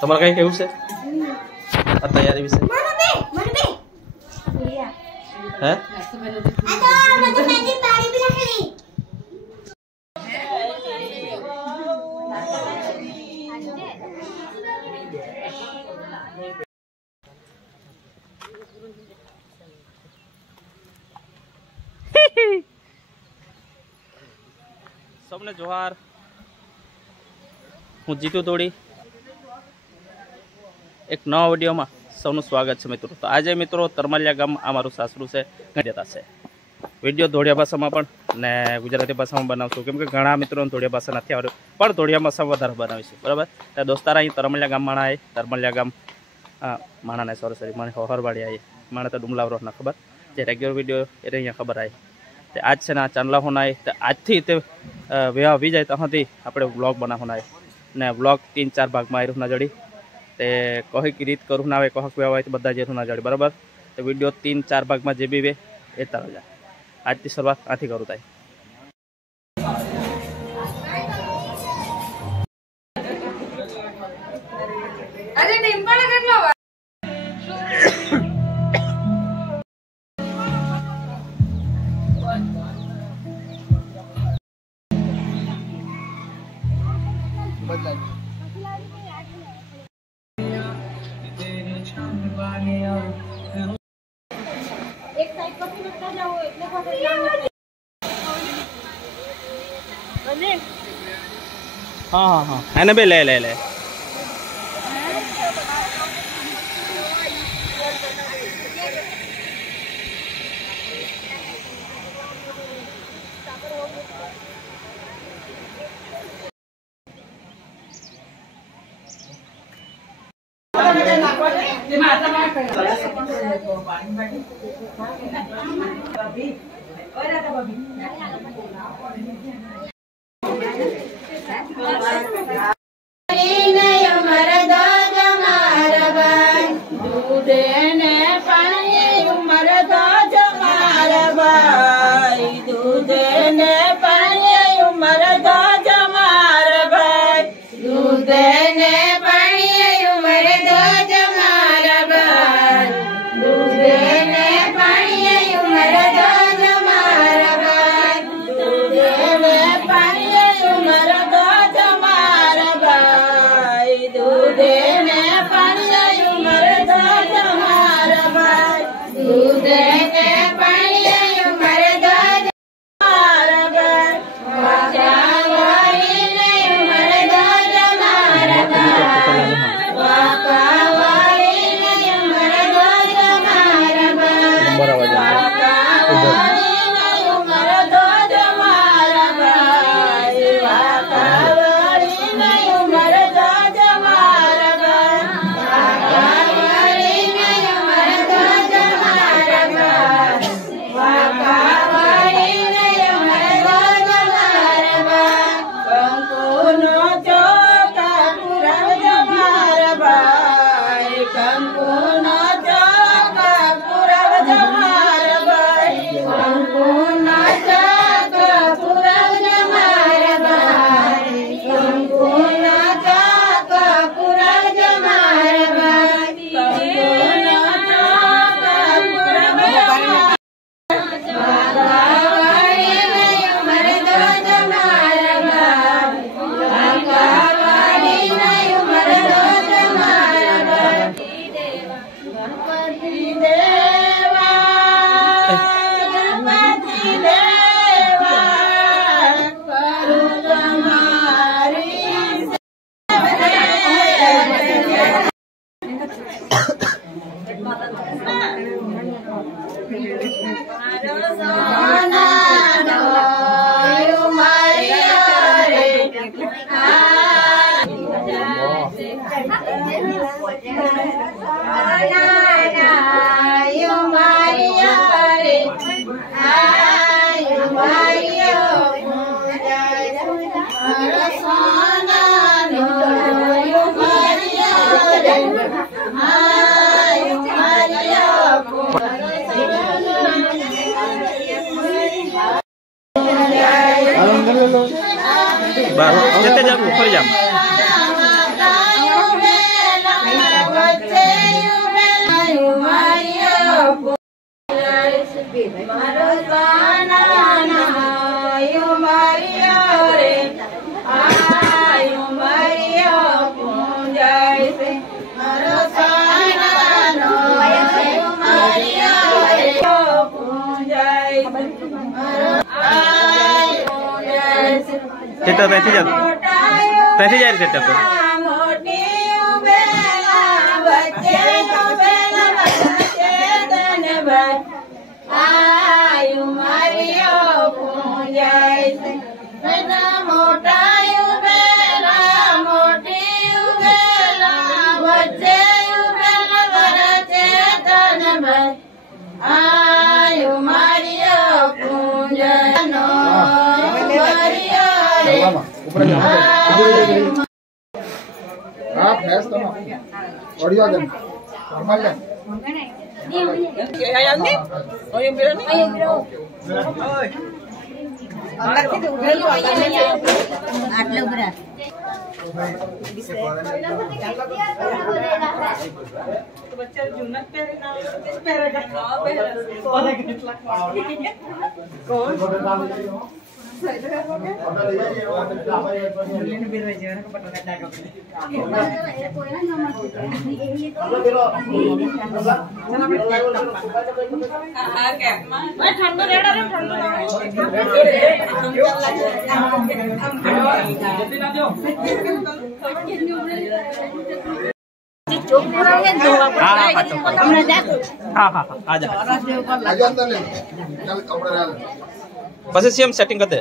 તમારે કઈ કેવું છે આ તૈયારી વિશે? હે सबने जोहार। हूँ जीतू तोड़ी एक नवा विडियो में सबनु स्वागत है मित्रों। तो आज मित्रों तरमलिया गाम आ मारू सासरू से देता है विडियो धोड़िया भाषा में ने गुजराती भाषा में बनावशुं केम के घणा मित्रों धोड़िया भाषा नहीं आवड़े पण धोड़िया भाषा वधारे बनावीशुं बराबर। तो दोस्तार अहीं तरमलिया गाम माणा आए तरमलिया गाम माणा ने सॉरी माणे होहरवाड़ी आए माणे तो डुमलावरो न खबर जे रेग्युलर विडियो ए अहीं खबर आई तो आज से ना चांदला होना है तो आज थी विवाह वी जाए तो आपणे व्लॉग बना होना है ने व्लॉग 3-4 भाग में आई ना जड़ी ते कही की रीत करूँ ना कहक व्यवहार तो बदा जे ना जड़ी बराबर। तो विडियो 3-4 भाग में जे भी वे ए तरह जाए आज की शुरुआत आथी करूँ ताई। अरे निंपा कर लो एक साइड पर रखता जाओ इतने हाँ हाँ हाँ है ना बे ले ले ले બસ જતે જાવ ફરી જાવ ચેતર ત્યાંથી જાવ ત્યાંથી જાય ચેતર તો પછી સેમ સેટિંગ કરતે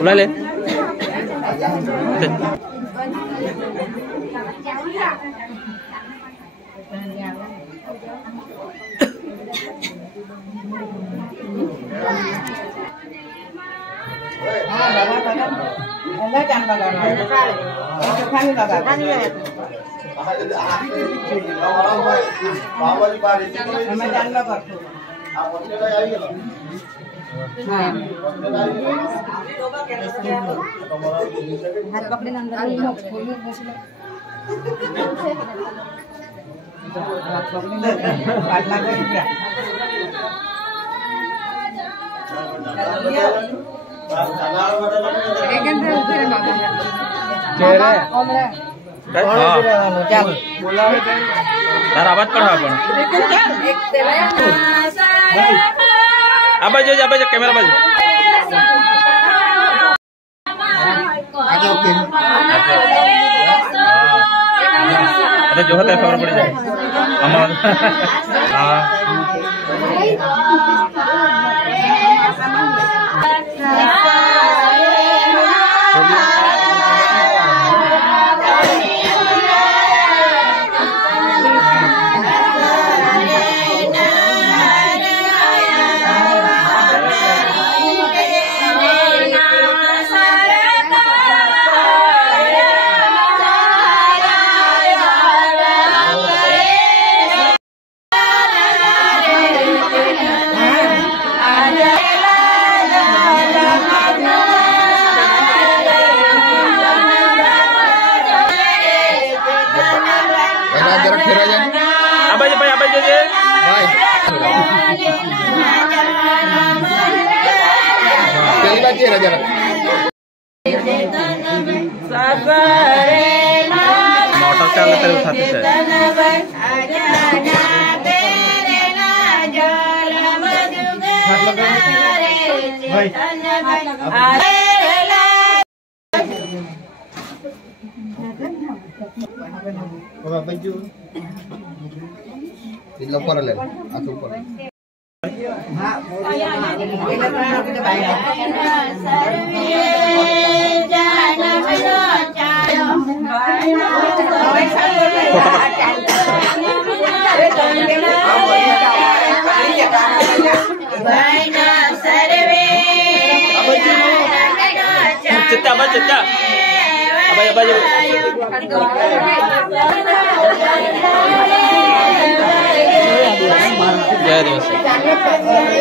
उला ले हाथ पकड़े अंदर તાર અવાજ પડવા પણ આ બાજુ કેમેરા બાજુ अरे जो होता है खबर पड़ जाए मोटर चालू करे उठाते से चित्ता जय दिवस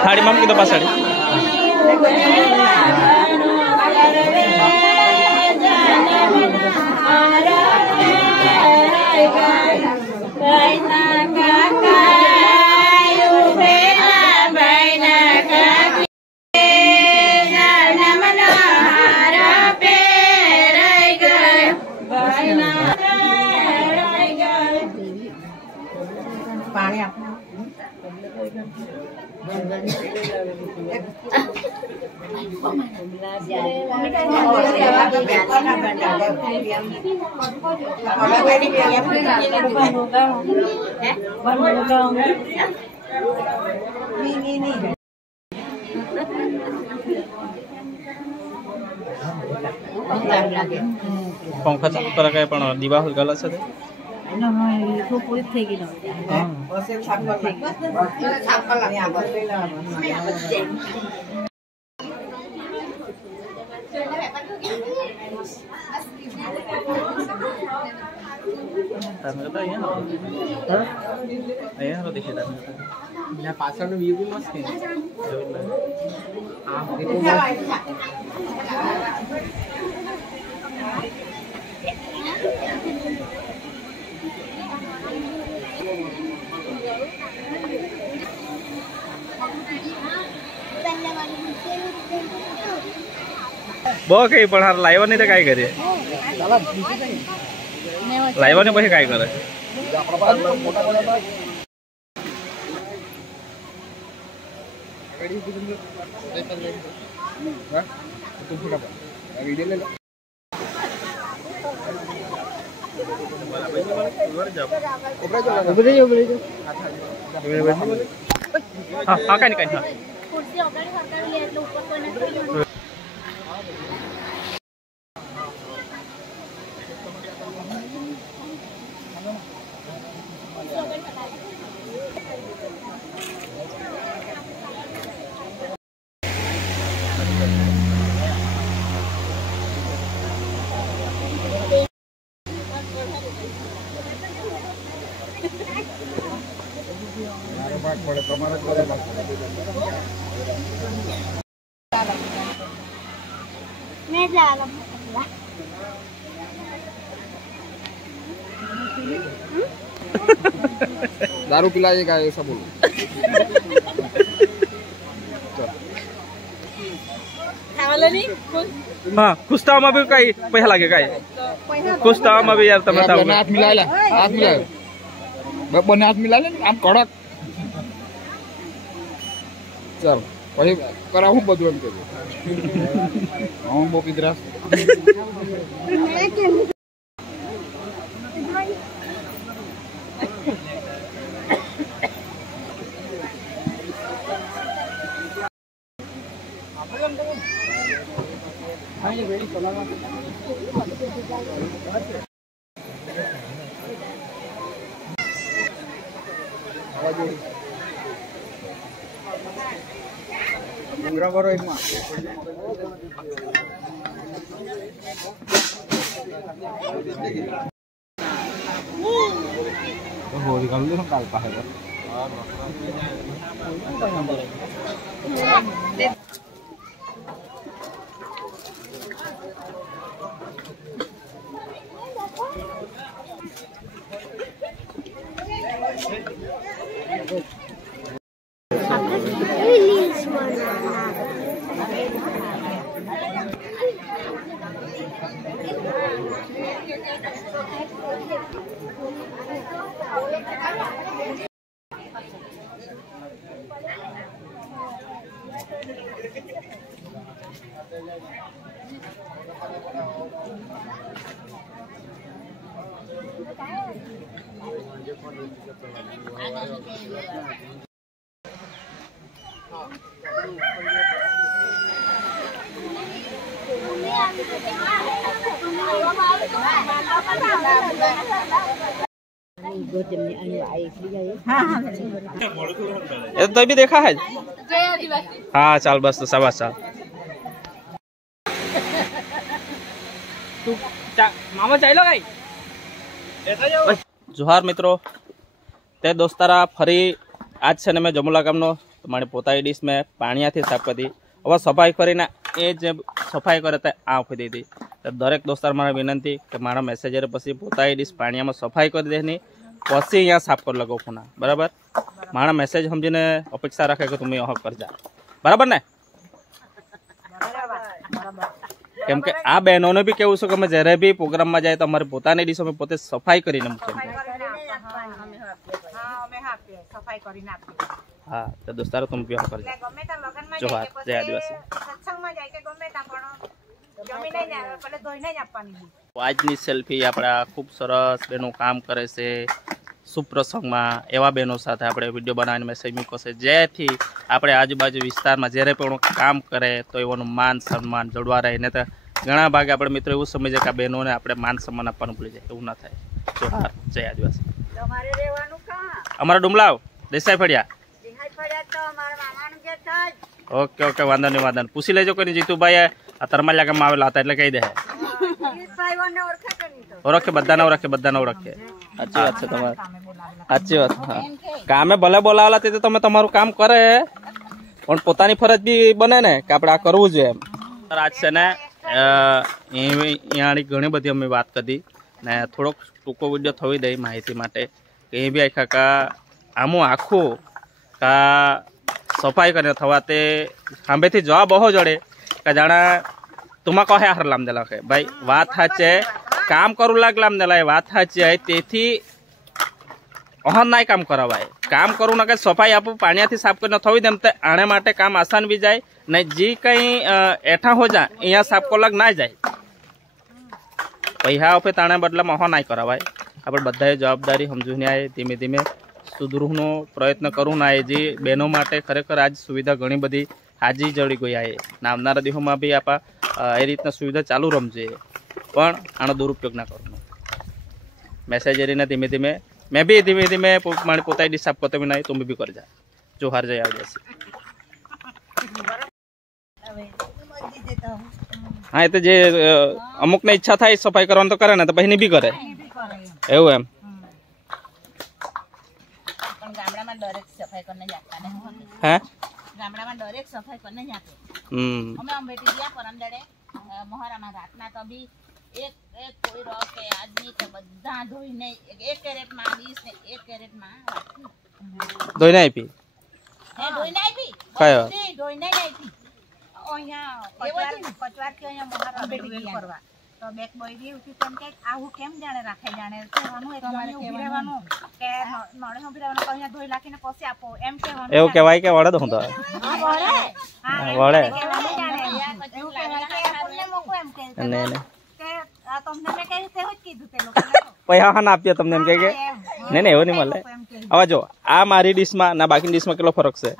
थाड़ी मम की तो पास पानी पंखा चालू करा काय पण दिवा गला છે પૂરી થઈ ગઈ પાછળનો વ્યૂ બી મસ્ત છે બહુ કઈ પણ હાર લાઈવ નહીં તો કાંઈ કરીએ લાઈવ ને પછી કાંઈ કરે हाँ कहीं कहीं दारू पिलाएगा ऐसा बोलो। हाँ खुश था हम अभी कहीं पैसा लगे कहीं खुश था हम अभी यार तब बताओ हाथ मिला ले, हाथ मिला बने हाथ मिला ले आम कड़क चल પછી કરાવું બધું એમ કે હું બહુ પીધરા ડુંગરા ભરો એકમાં હોળી કાલ દે કાલ પાસે ये तो भी देखा है हाँ चाल बस तो सवा साल मामा चालो गई जोहार मित्रों ते दोस्तारा फरी आज से मैं जमुला गामनो मारी पोताई डिश में पाणिया थी साफ कर હવે સફાઈ કરીને એ જે સફાઈ કરે તે આ આપી દીધી તો દરેક દોસ્તાર મારે વિનંતી કે મારા મેસેજર પછી પોતાની ડીશ પાણીમાં સફાઈ કરી દેની પછી અહીંયા સાફ કરી લગો ફોના બરાબર મારા મેસેજ સમજીને અપેક્ષા રાખે કે તમે અહ કરજા બરાબર ને કેમ કે આ બહેનોને બી કેવું છે કે અમે જ્યારે બી પ્રોગ્રામમાં જાય તો અમારી પોતાની ડીશ અમે પોતે સફાઈ કરીને મૂકીએ हाँ तो दोस्तारो तुम भी कर जोहार जय आदिवासी આજની સેલ્ફી આપણા ખૂબ સરસ બહેનો કામ કરે છે સુપ્રસંગમાં એવા બહેનો સાથે આપણે વિડીયો બનાવીને મેસેજ મૂક્યો છે જેથી આપણે આજુબાજુ વિસ્તારમાં જ્યારે પણ કામ કરે તો એવાનું માન સન્માન જળવા રહે ને તો ઘણા ભાગે આપણે મિત્રો એવું સમજીએ કે આ બહેનોને આપણે માન સન્માન આપવાનું ભૂલી જાય એવું ના થાય જોહાર જય આદિવાસી અમારા ડુમલાવ દેસાઈ ફળિયા ओके ओके वांधा नहीं वांधा पूछी लेजो कोई जीतूभाई आ तरमालिया गाम आवेला हता એટલે કહી દે ઓળખે બધાને ઓળખે બધાને ઓળખે સાચી વાત છે તમારે સાચી વાત હા કામે ભલે બોલાવેલા તે તો તમે તમારું કામ કરે પણ પોતાની ફરજ બી બને ને કે આપણે આ કરવું જોઈએ એમ આજ છે ને અહીંયાની ઘણી બધી અમે વાત કરી ને થોડોક ટૂંકો વિડીયો થવી દઈ માહિતી માટે કે એ બી આખા કા આમું આખું का सफाई करने थवा ते हमें थी जवाब बहुत जड़े का जाना तुम कहे हर लाम दिला के भाई बात हाचे काम करू लाग लाम दिला बात हाचे तेथी अहन नाय काम करावाय काम करू ना सफाई आप पानी साफ कर थवी देम आने माटे काम आसान भी जाए नहीं जी कहीं एठा हो जा अँ साफ करलक ना जाए पैसा आपे ताणे बदला में अहन नाय करावाय આપણે બધાએ જવાબદારી સમજूने आए धीमे धीमे सुधरવાનો प्रयत्न करूँ ना जी बहनों માટે ખરેખર आज सुविधा घणी बधी हाजी जड़ी गई है आवनारा दिवसों भी आप ए रीतना सुविधा चालू रमजे पण आनो दुरुपयोग ना करो मैसेज एरीने धीमे धीमे मैं भी धीमे धीमे मारे पोताई डिश साफ करते भी नहीं तुम भी कर जा जोहार जय आ जैसे हाँ ये तो जे अमुक ने इच्छा था सफाई करवाने तो करे ना तो बहनी भी करे एवं एम सफाई करने जाता हैं गामडाમાં દરેક સફાઈ કરીને જાતો અમે આમ બેટી ગયા પરમ દડે મોહરામાં રાતના તો બી એક એક કોઈ રો કે આદમી કે બધા ધોઈને એક કેરેટમાં 20 ને એક કેરેટમાં ધોઈને આપી હે ધોઈને આપી કયો ધોઈને આપી ઓયા પચવાર કે ઓયા મોહરા બેટી કરવા તો બેક બોયડી ઉઠી તેમ કે આવું કેમ જાણે રાખે જાણે કહેવાનું એક જાણે ઉભી રહેવાનું કે નડે ઉભી રહેવાનું તો અહીંયા ધોઈ લાખીને પછી આપો એમ કહેવાનું એવું કહેવાય કે વળે તો હું તો હા વળે વળે કહેવાનું જાણે એવું કહેવાય કે આપણને મોકો એમ કે ને કે આ તમને મેં કહ્યું તેવું જ કીધું તે લોકોને પૈસા હા આપીએ તમને એમ કે ને એવું નહીં મળે હવે જો આ મારી ડીશમાં ના બાકીની ડીશમાં કેટલો ફરક છે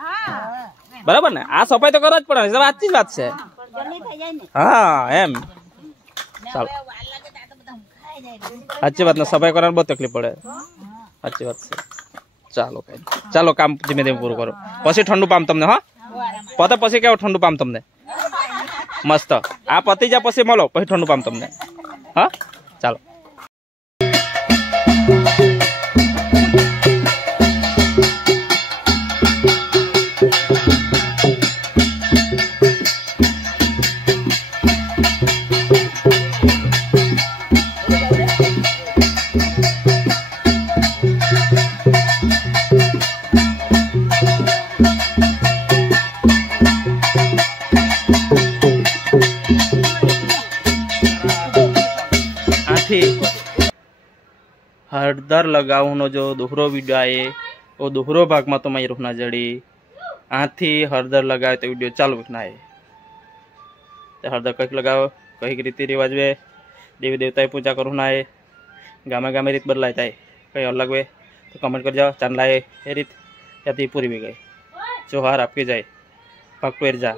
બરાબર ને આ સફાઈ તો કરવા જ પડે વાતચીત વાત છે જલ્દી થઈ જાય ને હા એમ ચાલો સાચી વાત ને સફાઈ કરવાની બહુ તકલીફ પડે સાચી વાત છે ચાલો કઈ ચાલો કામ ધીમે ધીમે પૂરું કરો પછી ઠંડુ પામ તમને હા પતે પછી કેવો ઠંડુ પામ તમને મસ્ત આ પતી જાય પછી મળો પછી ઠંડુ પામ તમને હા ચાલો हरदर लगावनो जो दोहरो वीडियो आए वो दोहरो भाग में तो मैं रुकना जड़ी आथी हरदर लगाए तो वीडियो चालू ना आए तो हरदर कई लगाओ कई रीति रिवाज वे देवी देवता पूजा करू ना आए गामे गामे रीत बदलाय था कई अलग वे तो कमेंट कर जाओ चांद लाए ये रीत या पूरी भी गई जोहार आपके जाए पग पेर जा।